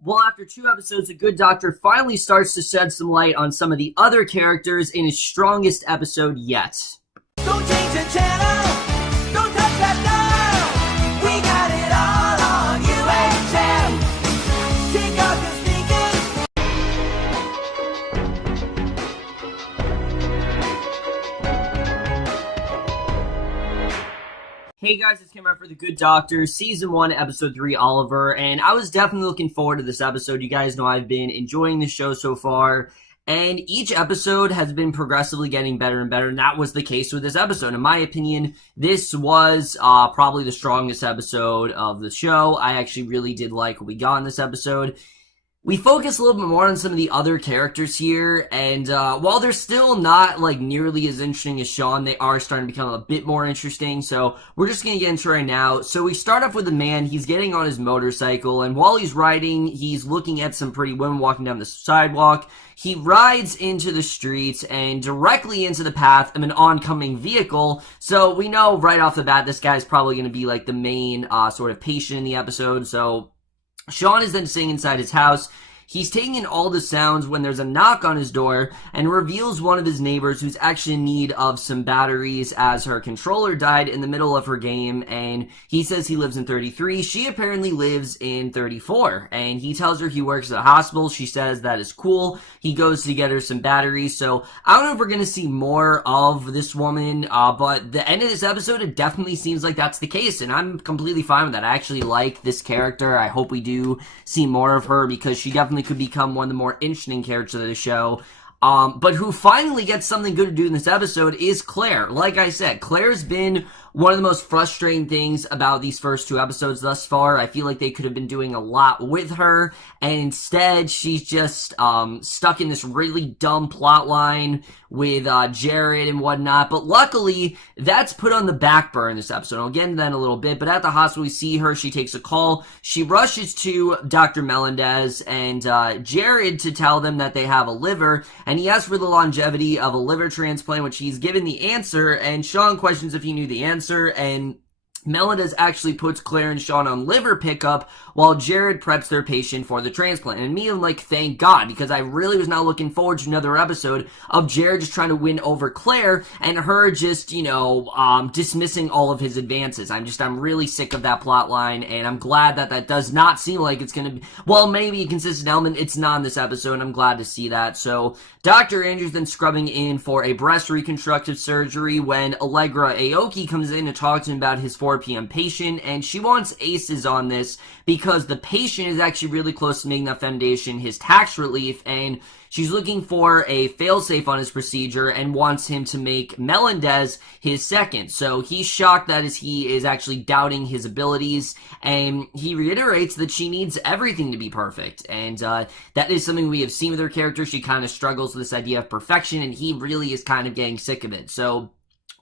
Well, after 2 episodes, the Good Doctor finally starts to shed some light on some of the other characters in his strongest episode yet. Don't change the channel, don't touch that dial. We got it all on UHF. Take out the Hey guys, it's Keng for the Good Doctor, Season 1, Episode 3, Oliver, and I was definitely looking forward to this episode. You guys know I've been enjoying the show so far, and each episode has been progressively getting better and better, and that was the case with this episode. In my opinion, this was probably the strongest episode of the show. I actually really did like what we got in this episode. We focus a little bit more on some of the other characters here, and while they're still not like nearly as interesting as Sean, they are starting to become a bit more interesting, so we're just gonna get into it right now. So we start off with a man. He's getting on his motorcycle, and while he's riding, he's looking at some pretty women walking down the sidewalk. He rides into the streets and directly into the path of an oncoming vehicle, so we know right off the bat this guy's probably gonna be like the main sort of patient in the episode. So Sean is then sitting inside his house. He's taking in all the sounds when there's a knock on his door and reveals one of his neighbors who's actually in need of some batteries as her controller died in the middle of her game, and he says he lives in 33. She apparently lives in 34, and he tells her he works at a hospital. She says that is cool. He goes to get her some batteries, so I don't know if we're going to see more of this woman, but the end of this episode, it definitely seems like that's the case, and I'm completely fine with that. I actually like this character. I hope we do see more of her because she definitely could become one of the more interesting characters of the show. But who finally gets something good to do in this episode is Claire. Like I said, Claire's been one of the most frustrating things about these first 2 episodes thus far. I feel like they could have been doing a lot with her, and instead she's just stuck in this really dumb plot line with Garrett and whatnot. But luckily, that's put on the back burner in this episode. I'll get into that in a little bit, but at the hospital we see her. She takes a call. She rushes to Dr. Melendez and Jared to tell them that they have a liver, and he asks for the longevity of a liver transplant, which he's given the answer, and Sean questions if he knew the answer, and Melendez actually puts Claire and Sean on liver pickup while Jared preps their patient for the transplant. And me, I'm like, thank God, because I really was not looking forward to another episode of Jared just trying to win over Claire and her just, dismissing all of his advances. I'm really sick of that plot line, and I'm glad that that does not seem like it's going to be, well, maybe a consistent element. It's not in this episode, and I'm glad to see that. So Dr. Andrews then scrubbing in for a breast reconstructive surgery when Allegra Aoki comes in to talk to him about his 4 p.m. patient, and she wants aces on this because the patient is actually really close to making that foundation his tax relief, and she's looking for a failsafe on his procedure and wants him to make Melendez his second. So he's shocked that he is actually doubting his abilities, and he reiterates that she needs everything to be perfect, and that is something we have seen with her character. She kind of struggles with this idea of perfection, and he really is kind of getting sick of it. So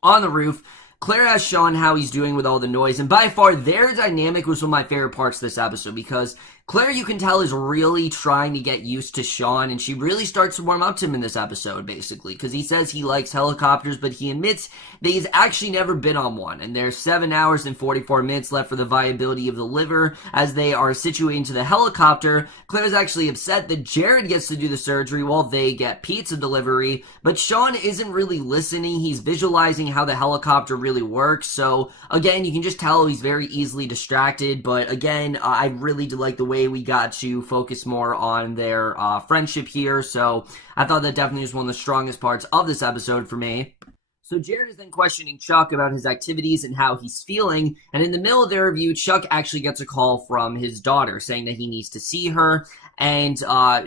on the roof, Claire asks Sean how he's doing with all the noise, and by far their dynamic was one of my favorite parts of this episode because Claire, you can tell, is really trying to get used to Sean, and she really starts to warm up to him in this episode, basically, because he says he likes helicopters, but he admits that he's actually never been on one, and there's 7 hours and 44 minutes left for the viability of the liver as they are situated into the helicopter. Claire's actually upset that Jared gets to do the surgery while they get pizza delivery, but Sean isn't really listening. He's visualizing how the helicopter really works, so again, you can just tell he's very easily distracted, but again, I really do like the way we got to focus more on their friendship here, so I thought that definitely was one of the strongest parts of this episode for me. So Jared is then questioning Chuck about his activities and how he's feeling, and in the middle of their review, Chuck actually gets a call from his daughter saying that he needs to see her, and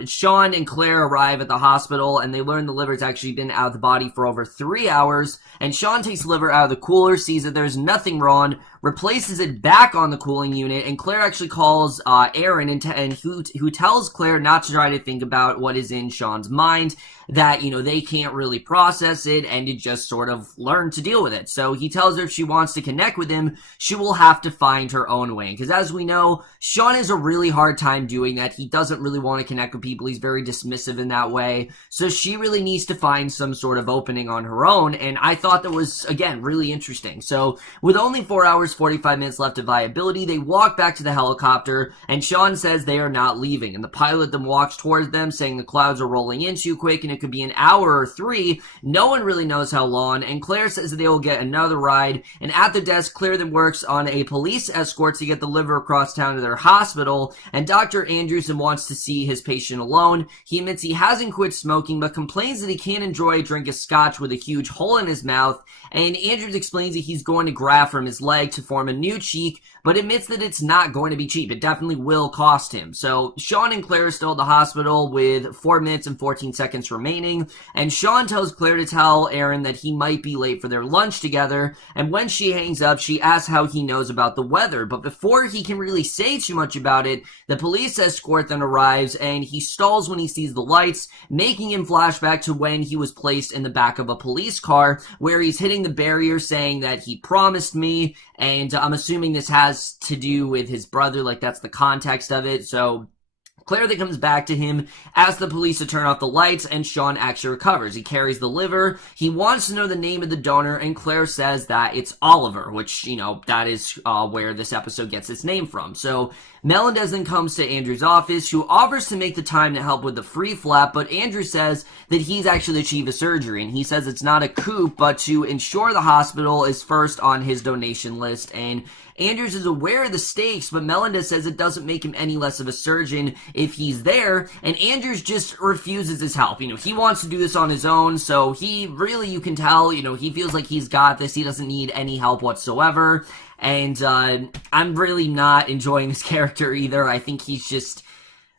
Sean and Claire arrive at the hospital, and they learn the liver's actually been out of the body for over 3 hours, and Sean takes the liver out of the cooler, sees that there's nothing wrong, replaces it back on the cooling unit, and Claire actually calls Irene, and who tells Claire not to try to think about what is in Sean's mind, that, they can't really process it, and to just sort of learn to deal with it. So he tells her if she wants to connect with him, she will have to find her own way, because as we know, Sean has a really hard time doing that. He doesn't really want to connect with people. He's very dismissive in that way, so she really needs to find some sort of opening on her own, and I thought that was, again, really interesting. So with only 4 hours hours, 45 minutes left of viability. They walk back to the helicopter, and Sean says they are not leaving. And the pilot then walks towards them, saying the clouds are rolling in too quick, and it could be an hour or 3. No one really knows how long, and Claire says that they will get another ride. And at the desk, Claire then works on a police escort to get the liver across town to their hospital, and Dr. Andrewson wants to see his patient alone. He admits he hasn't quit smoking, but complains that he can't enjoy a drink of scotch with a huge hole in his mouth, and Andrews explains that he's going to graft from his leg to form a new cheek, but admits that it's not going to be cheap. It definitely will cost him. So Sean and Claire are still at the hospital with 4 minutes and 14 seconds remaining, and Sean tells Claire to tell Aaron that he might be late for their lunch together, and when she hangs up, she asks how he knows about the weather, but before he can really say too much about it, the police escort then arrives, and he stalls when he sees the lights, making him flashback to when he was placed in the back of a police car, where he's hitting the barrier saying that he promised me, and I'm assuming this has to do with his brother, like that's the context of it. So Claire then comes back to him, asks the police to turn off the lights, and Sean actually recovers. He carries the liver. He wants to know the name of the donor, and Claire says that it's Oliver, which, you know, that is where this episode gets its name from. So Melendez then comes to Andrew's office, who offers to make the time to help with the free flap, but Andrew says that he's actually the chief of surgery, and he says it's not a coup, but to ensure the hospital is first on his donation list, and Andrews is aware of the stakes, but Melendez says it doesn't make him any less of a surgeon if he's there, and Andrews just refuses his help. You know, he wants to do this on his own, so he really, you can tell, you know, he feels like he's got this. He doesn't need any help whatsoever, and I'm really not enjoying this character either. I think he's just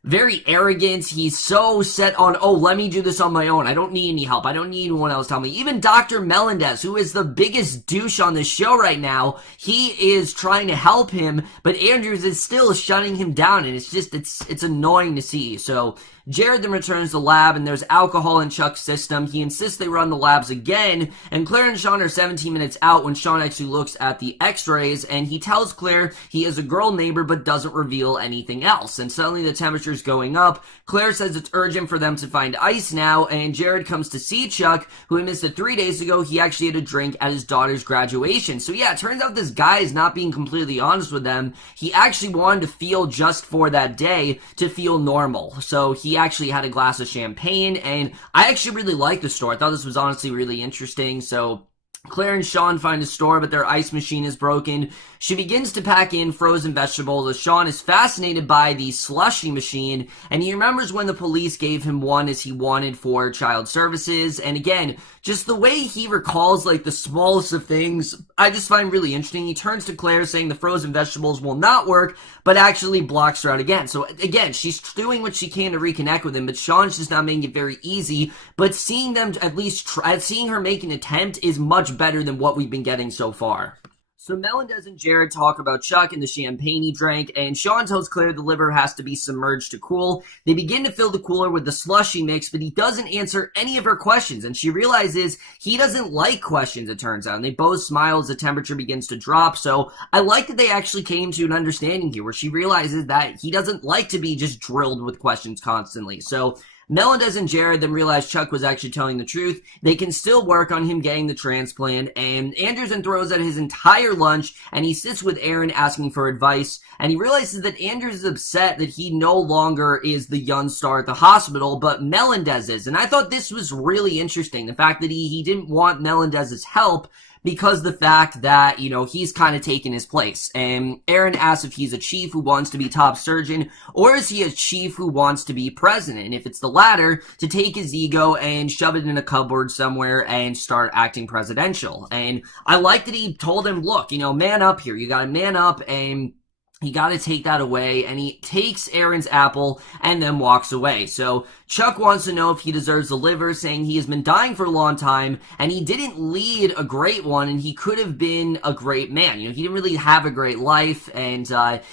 very arrogant. He's so set on, oh, let me do this on my own. I don't need any help. I don't need anyone else telling me. Even Dr. Melendez, who is the biggest douche on the show right now, he is trying to help him, but Andrews is still shutting him down, and it's just, it's annoying to see. So Jared then returns to the lab, and there's alcohol in Chuck's system. He insists they run the labs again, and Claire and Sean are 17 minutes out when Sean actually looks at the x-rays, and he tells Claire he has a girl neighbor but doesn't reveal anything else. And suddenly the temperature's going up. Claire says it's urgent for them to find ice now, and Jared comes to see Chuck, who admits that 3 days ago he actually had a drink at his daughter's graduation. So yeah, it turns out this guy is not being completely honest with them. He actually wanted to feel just for that day to feel normal. So he actually had a glass of champagne, and I actually really liked the store. I thought this was honestly really interesting. So Claire and Sean find a store, but their ice machine is broken. She begins to pack in frozen vegetables as Sean is fascinated by the slushy machine, and he remembers when the police gave him one as he wanted for child services. And again, just the way he recalls like the smallest of things, I just find really interesting. He turns to Claire saying the frozen vegetables will not work, but actually blocks her out again. So again, she's doing what she can to reconnect with him, but Sean's just not making it very easy. But seeing them at least try, seeing her make an attempt is much better than what we've been getting so far. So Melendez and Jared talk about Chuck and the champagne he drank, and Sean tells Claire the liver has to be submerged to cool. They begin to fill the cooler with the slushy mix, but he doesn't answer any of her questions, and she realizes he doesn't like questions, it turns out, and they both smile as the temperature begins to drop. So I like that they actually came to an understanding here, where she realizes that he doesn't like to be just drilled with questions constantly. So Melendez and Jared then realize Chuck was actually telling the truth. They can still work on him getting the transplant, and Andrews then throws out his entire lunch, and he sits with Aaron asking for advice, and he realizes that Andrews is upset that he no longer is the young star at the hospital, but Melendez is. And I thought this was really interesting, the fact that he didn't want Melendez's help, because the fact that, you know, he's kind of taken his place. And Aaron asks if he's a chief who wants to be top surgeon, or is he a chief who wants to be president? And if it's the latter, to take his ego and shove it in a cupboard somewhere and start acting presidential. And I like that he told him, look, you know, man up here. You gotta man up, and he got to take that away, and he takes Aaron's apple and then walks away. So Chuck wants to know if he deserves the liver, saying he has been dying for a long time, and he didn't lead a great one, and he could have been a great man. You know, he didn't really have a great life, and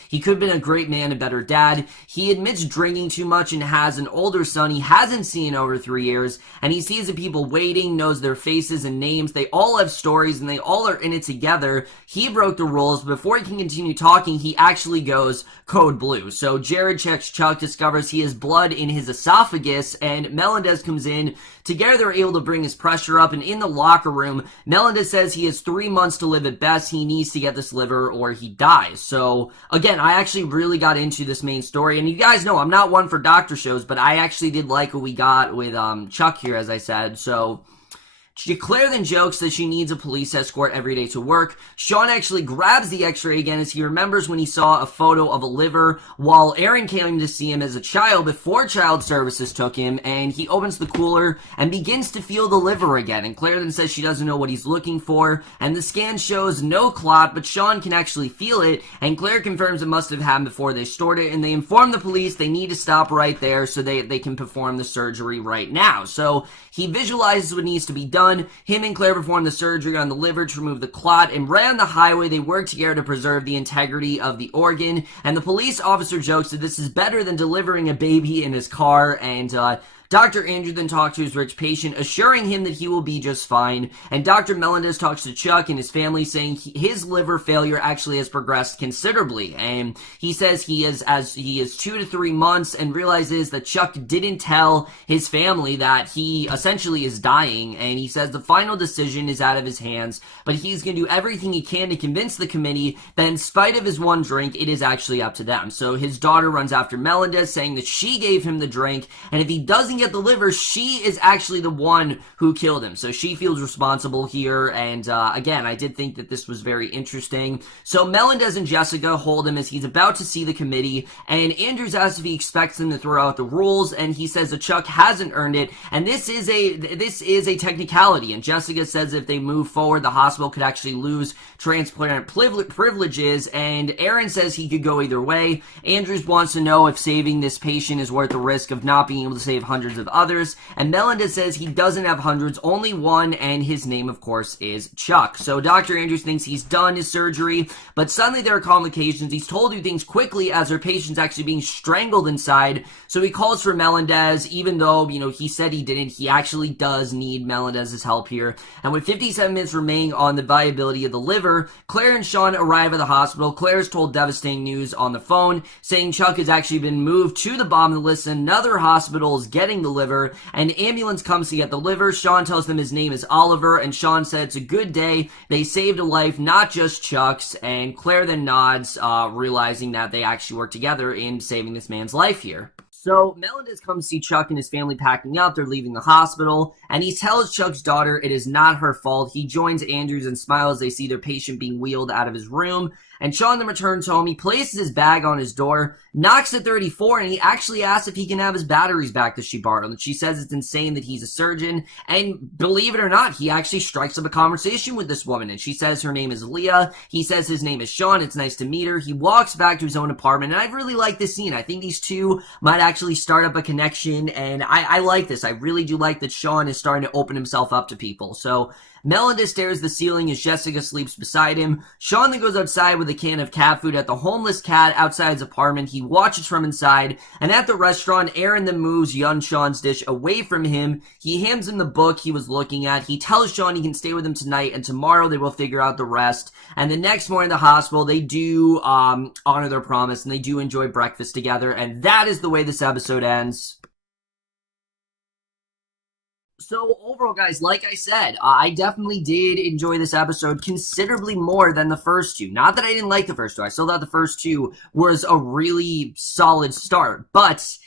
he could have been a great man, a better dad. He admits drinking too much and has an older son he hasn't seen in over 3 years, and he sees the people waiting, knows their faces and names. They all have stories, and they all are in it together. He broke the rules. Before he can continue talking, he actually goes code blue. So Jared checks Chuck, discovers he has blood in his esophagus, esophagus, and Melendez comes in. Together, they're able to bring his pressure up, and in the locker room, Melendez says he has 3 months to live at best. He needs to get this liver or he dies. So, again, I actually really got into this main story, and you guys know I'm not one for doctor shows, but I actually did like what we got with Chuck here, as I said. So Claire then jokes that she needs a police escort every day to work. Sean actually grabs the x-ray again as he remembers when he saw a photo of a liver while Aaron came to see him as a child before child services took him, and he opens the cooler and begins to feel the liver again. And Claire then says she doesn't know what he's looking for, and the scan shows no clot, but Sean can actually feel it, and Claire confirms it must have happened before they stored it, and they inform the police they need to stop right there so they can perform the surgery right now. So he visualizes what needs to be done. Him and Claire perform the surgery on the liver to remove the clot, and right on the highway they work together to preserve the integrity of the organ, and the police officer jokes that this is better than delivering a baby in his car, and Dr. Andrew then talks to his rich patient, assuring him that he will be just fine, and Dr. Melendez talks to Chuck and his family, saying his liver failure actually has progressed considerably, and he says he is 2 to 3 months, and realizes that Chuck didn't tell his family that he essentially is dying, and he says the final decision is out of his hands, but he's going to do everything he can to convince the committee that in spite of his one drink, it is actually up to them. So his daughter runs after Melendez, saying that she gave him the drink, and if he doesn't get the liver, she is actually the one who killed him. So she feels responsible here, and again, I did think that this was very interesting. So Melendez and Jessica hold him as he's about to see the committee, and Andrews asks if he expects them to throw out the rules, and he says that Chuck hasn't earned it, and this is a technicality, and Jessica says if they move forward, the hospital could actually lose transplant privileges, and Aaron says he could go either way. Andrews wants to know if saving this patient is worth the risk of not being able to save hundreds of others, and Melendez says he doesn't have hundreds, only one, and his name, of course, is Chuck. So Dr. Andrews thinks he's done his surgery, but suddenly there are complications. He's told to do things quickly as her patient's actually being strangled inside, so he calls for Melendez, even though, you know, he said he didn't. He actually does need Melendez's help here, and with 57 minutes remaining on the viability of the liver, Claire and Sean arrive at the hospital. Claire is told devastating news on the phone, saying Chuck has actually been moved to the bottom of the list, and another hospital is getting the liver. An ambulance comes to get the liver. Sean tells them his name is Oliver, and Sean said it's a good day. They saved a life, not just Chuck's, and Claire then nods, realizing that they actually work together in saving this man's life here. So Melendez comes to see Chuck and his family packing up. They're leaving the hospital, and he tells Chuck's daughter it is not her fault. He joins Andrews and smiles as they see their patient being wheeled out of his room. And Sean then returns home. He places his bag on his door, knocks at 34, and he actually asks if he can have his batteries back that she borrowed. And she says it's insane that he's a surgeon. And believe it or not, he actually strikes up a conversation with this woman. And she says her name is Leah. He says his name is Sean. It's nice to meet her. He walks back to his own apartment. And I really like this scene. I think these two might actually start up a connection. And I like this. I really do like that Sean is starting to open himself up to people. So Melendez stares at the ceiling as Jessica sleeps beside him. Sean then goes outside with a can of cat food at the homeless cat outside his apartment. He watches from inside, and at the restaurant, Aaron then moves young Sean's dish away from him. He hands him the book he was looking at. He tells Sean he can stay with him tonight, and tomorrow they will figure out the rest. And the next morning at the hospital, they do honor their promise, and they do enjoy breakfast together, and that is the way this episode ends. So overall, guys, like I said, I definitely did enjoy this episode considerably more than the first two. Not that I didn't like the first two. I still thought the first two was a really solid start, but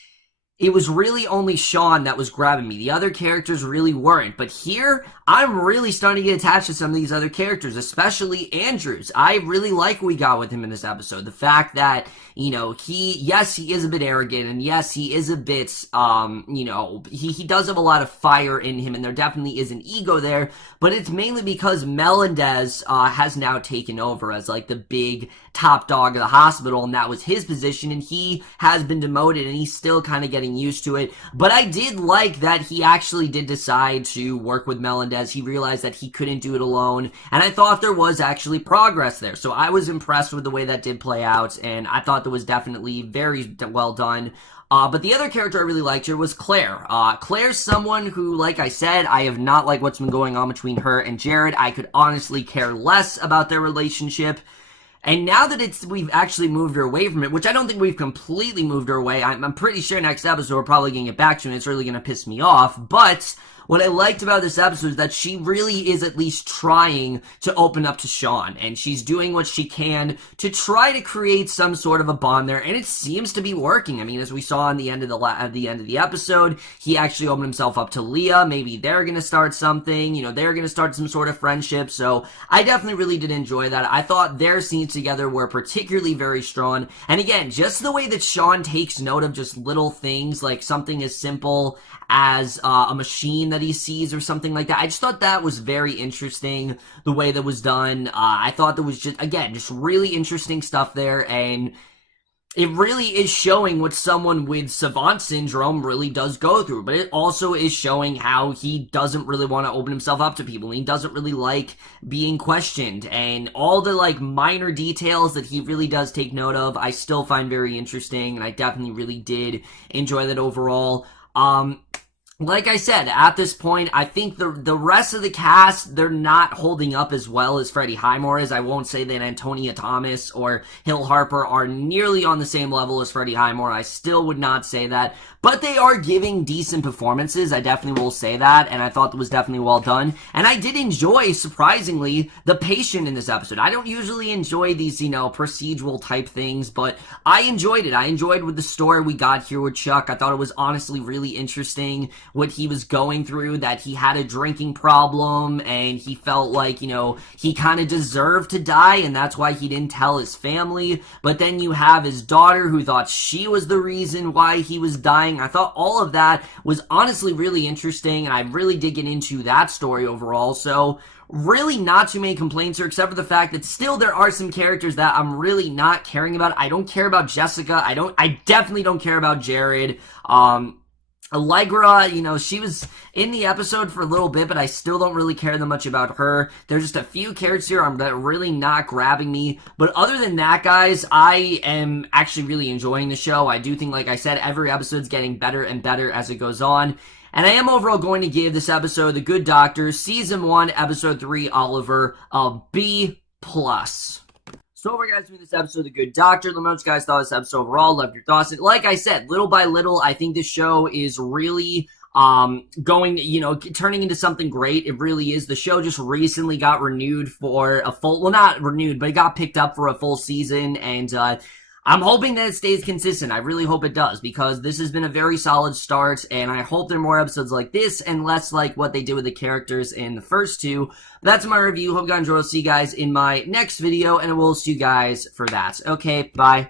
it was really only Sean that was grabbing me. The other characters really weren't. But here, I'm really starting to get attached to some of these other characters, especially Andrews. I really like what we got with him in this episode. The fact that, you know, he is a bit arrogant, and yes, he is a bit, you know, he does have a lot of fire in him, and there definitely is an ego there, but it's mainly because Melendez has now taken over as, like, the big top dog of the hospital, and that was his position, and he has been demoted, and he's still kind of getting used to it. But I did like that he actually did decide to work with Melendez. He realized that he couldn't do it alone, and I thought there was actually progress there. So I was impressed with the way that did play out, and I thought that was definitely very well done. But the other character I really liked here was Claire. Claire's someone who, like I said, I have not liked what's been going on between her and Jared. I could honestly care less about their relationship. And now that we've actually moved her away from it, which I don't think we've completely moved her away. I'm pretty sure next episode we're probably going to get back to it, and it's really going to piss me off. But what I liked about this episode is that she really is at least trying to open up to Sean, and she's doing what she can to try to create some sort of a bond there, and it seems to be working. I mean, as we saw in the end of the episode, he actually opened himself up to Leah. Maybe they're gonna start something, you know, they're gonna start some sort of friendship. So I definitely really did enjoy that. I thought their scenes together were particularly very strong, and again, just the way that Sean takes note of just little things, like something as simple as a machine that he sees or something like that. I just thought that was very interesting, the way that was done. I thought that was just, again, just really interesting stuff there, and it really is showing what someone with savant syndrome really does go through, but it also is showing how he doesn't really want to open himself up to people. He doesn't really like being questioned, and all the like minor details that he really does take note of, I still find very interesting, and I definitely really did enjoy that overall. Like I said, at this point, I think the rest of the cast, they're not holding up as well as Freddie Highmore is. I won't say that Antonia Thomas or Hill Harper are nearly on the same level as Freddie Highmore. I still would not say that. But they are giving decent performances. I definitely will say that, and I thought that was definitely well done. And I did enjoy, surprisingly, the patient in this episode. I don't usually enjoy these, you know, procedural type things, but I enjoyed it. I enjoyed with the story we got here with Chuck. I thought it was honestly really interesting what he was going through, that he had a drinking problem, and he felt like, you know, he kind of deserved to die, and that's why he didn't tell his family. But then you have his daughter who thought she was the reason why he was dying. I thought all of that was honestly really interesting, and I really did get into that story overall. So really not too many complaints here, except for the fact that still there are some characters that I'm really not caring about. I don't care about Jessica. I definitely don't care about Jared. Allegra, you know, she was in the episode for a little bit, but I still don't really care that much about her. There's just a few characters here that are really not grabbing me. But other than that, guys, I am actually really enjoying the show. I do think, like I said, every episode's getting better and better as it goes on. And I am overall going to give this episode, The Good Doctor, Season 1, Episode 3, Oliver, a B+. So we're guys doing this episode of The Good Doctor. Let me know what you guys thought of this episode overall. Love your thoughts. And like I said, little by little, I think this show is really going, you know, turning into something great. It really is. The show just recently got renewed for a full, well, not renewed, but it got picked up for a full season, and I'm hoping that it stays consistent. I really hope it does, because this has been a very solid start, and I hope there are more episodes like this and less like what they did with the characters in the first two. But that's my review. Hope you guys enjoy. I'll see you guys in my next video, and I will see you guys for that. Okay, bye.